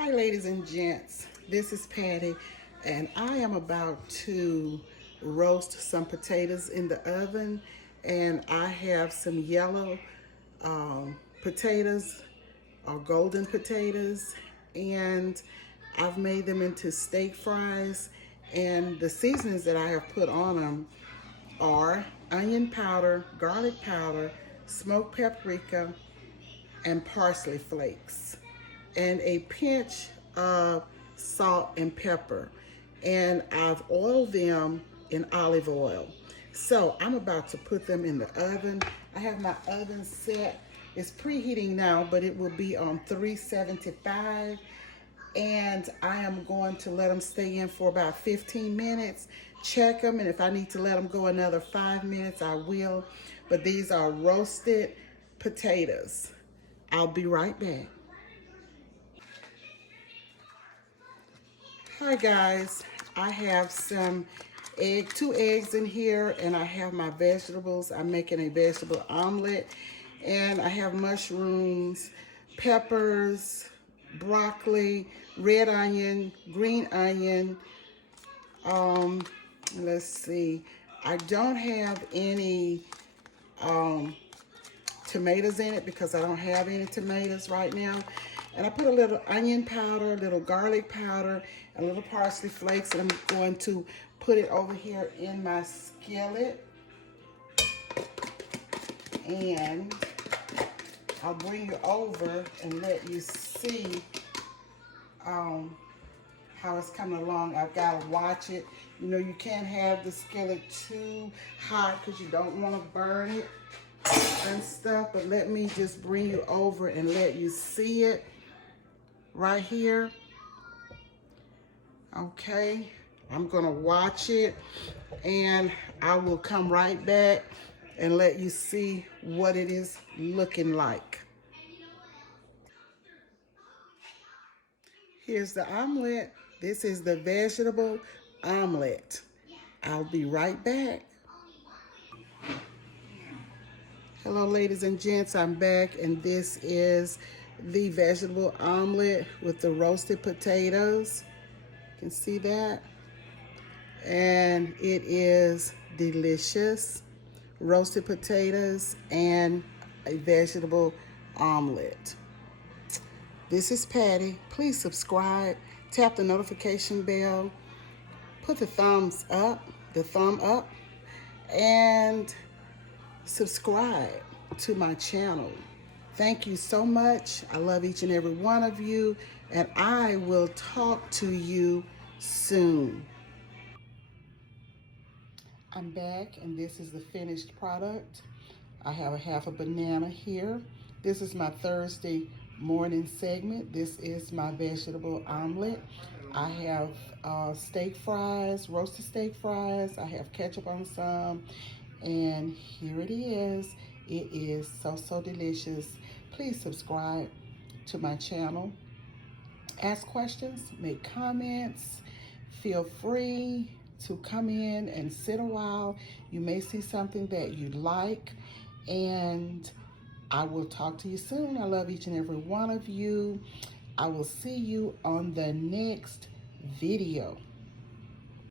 Hi ladies and gents, this is Patty and I am about to roast some potatoes in the oven, and I have some yellow potatoes or golden potatoes, and I've made them into steak fries, and the seasonings that I have put on them are onion powder, garlic powder, smoked paprika, and parsley flakes, and a pinch of salt and pepper. And I've oiled them in olive oil. So I'm about to put them in the oven. I have my oven set. It's preheating now, but it will be on 375. And I am going to let them stay in for about 15 minutes. Check them, and if I need to let them go another 5 minutes, I will. But these are roasted potatoes. I'll be right back. Hi guys, I have some two eggs in here, and I have my vegetables. I'm making a vegetable omelet, and I have mushrooms, peppers, broccoli, red onion, green onion. Let's see, I don't have any tomatoes in it because I don't have any tomatoes right now. And I put a little onion powder, a little garlic powder, a little parsley flakes, and I'm going to put it over here in my skillet. And I'll bring you over and let you see how it's coming along. I've got to watch it. You know, you can't have the skillet too hot because you don't want to burn it and stuff, but let me just bring you over and let you see it right here. Okay, I'm gonna watch it, and I will come right back and let you see what it is looking like. Here's the omelet. This is the vegetable omelet. I'll be right back. Hello ladies and gents, I'm back, and this is the vegetable omelet with the roasted potatoes. You can see that. And it is delicious. Roasted potatoes and a vegetable omelet. This is Patty. Please subscribe, tap the notification bell, put the thumb up, and subscribe to my channel. Thank you so much. I love each and every one of you, and I will talk to you soon. I'm back, and this is the finished product. I have a half a banana here. This is my Thursday morning segment. This is my vegetable omelet. I have steak fries, roasted steak fries. I have ketchup on some, and here it is. It is so delicious. Please subscribe to my channel. Ask questions, make comments. Feel free to come in and sit a while. You may see something that you like, and I will talk to you soon. I love each and every one of you. I will see you on the next video.